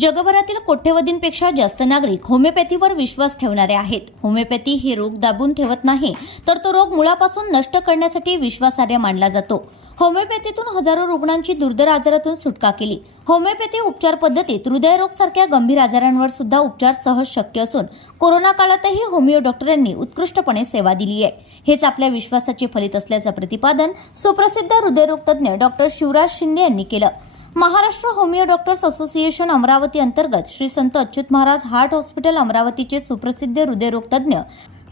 जगभरातील कोट्यवधींपेक्षा जास्त नागरिक होमिओपॅथीवर विश्वास ठेवणारे आहेत. होमिओपॅथी हे रोग दाबून ठेवत नाही तर तो रोग मुळापासून नष्ट करण्यासाठी विश्वासार्ह मानला जातो. होमिओपॅथीतून हजारो रुग्णांची दुर्धर आजारातून सुटका केली. होमिओपॅथी उपचार पद्धतीत हृदयरोग सारख्या गंभीर आजारांवर सुद्धा उपचार सहज शक्य असून कोरोना काळातही होमिओ डॉक्टरांनी उत्कृष्टपणे सेवा दिली आहे. हेच आपल्या विश्वासाचे फलित असल्याचं प्रतिपादन सुप्रसिद्ध हृदयरोग तज्ज्ञ डॉक्टर शिवराज शिंदे यांनी केलं. Maharashtra homeo doctors association Amravati अंतर्गत श्री संत अच्युत महाराज हार्ट हॉस्पिटल अमरावतीचे सुप्रसिद्ध हृदयरोग तज्ज्ञ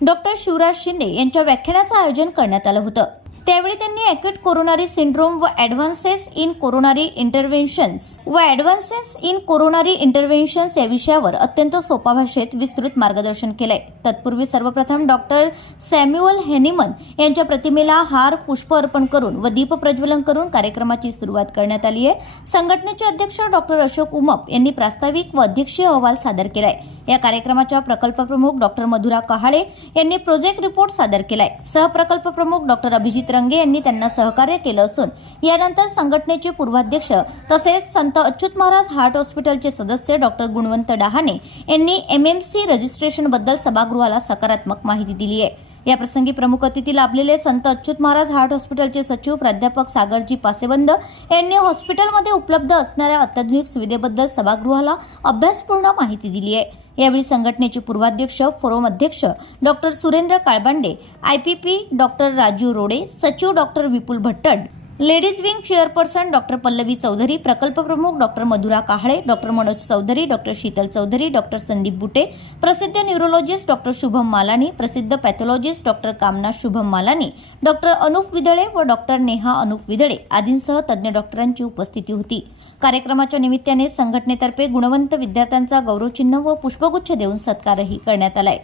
डॉक्टर शिवराज शिंदे यांच्या व्याख्यानाचं आयोजन करण्यात आलं होतं. त्यावेळी त्यांनी अॅक्यूट कोरोनारी सिंड्रोम व ॲडव्हान्सेस इन कोरोनारी इंटरव्हेन्शन्स व ॲडव्हान्सेस इन कोरोनारी इंटरव्हेन्शन्स या विषयावर अत्यंत सोपा भाषेत विस्तृत मार्गदर्शन केलंय. तत्पूर्वी सर्वप्रथम डॉक्टर सॅम्युअल हेनिमन यांच्या प्रतिमेला हार पुष्प अर्पण करून व दीप प्रज्वलन करून कार्यक्रमाची सुरुवात करण्यात आली आहे संघटनेचे अध्यक्ष डॉक्टर अशोक उमप यांनी प्रास्ताविक व अध्यक्षीय अहवाल सादर केलाय. या कार्यक्रमाच्या प्रकल्प प्रमुख डॉक्टर मधुरा कहाळे यांनी प्रोजेक्ट रिपोर्ट सादर केलाय. सहप्रकल्प प्रमुख डॉक्टर अभिजित रंगे यांनी त्यांना सहकार्य केलं असून यानंतर संघटनेचे पूर्वाध्यक्ष तसेच संत अच्युत महाराज हार्ट हॉस्पिटलचे सदस्य डॉक्टर गुणवंत डहाणे यांनी एमएमसी रजिस्ट्रेशनबद्दल सभागृहाला सकारात्मक माहिती दिली आहे याप्रसंगी प्रमुख अतिथी लाभलेले संत अच्युत महाराज हार्ट हॉस्पिटलचे सचिव प्राध्यापक सागरजी पासेबंद यांनी हॉस्पिटलमध्ये उपलब्ध असणाऱ्या अत्याधुनिक सुविधेबद्दल सभागृहाला अभ्यासपूर्ण माहिती दिली आहे. यावेळी संघटनेचे पूर्वाध्यक्ष फोरम अध्यक्ष doctor Surendra Kalbande I P P doctor Rajiv Rode सचिव doctor Vipul Bhattad ladies wing chairperson doctor Pallavi Chaudhari प्रकल्प प्रमुख doctor Madhura Kahale doctor Manoj Chaudhari doctor Sheetal Chaudhari doctor Sandeep Bute प्रसिद्ध neurologist doctor Shubham Malani प्रसिद्ध pathologist doctor Kamana Shubham Malani doctor Anup Vidale व doctor Neha Anup Vidale आदींसह तज्ज्ञ डॉक्टरांची उपस्थिती होती. कार्यक्रमाच्या निमित्ताने संघटनेतर्फे गुणवंत विद्यार्थ्यांचा गौरवचिन्ह व पुष्पगुच्छ देऊन सत्कारही करण्यात आलाय.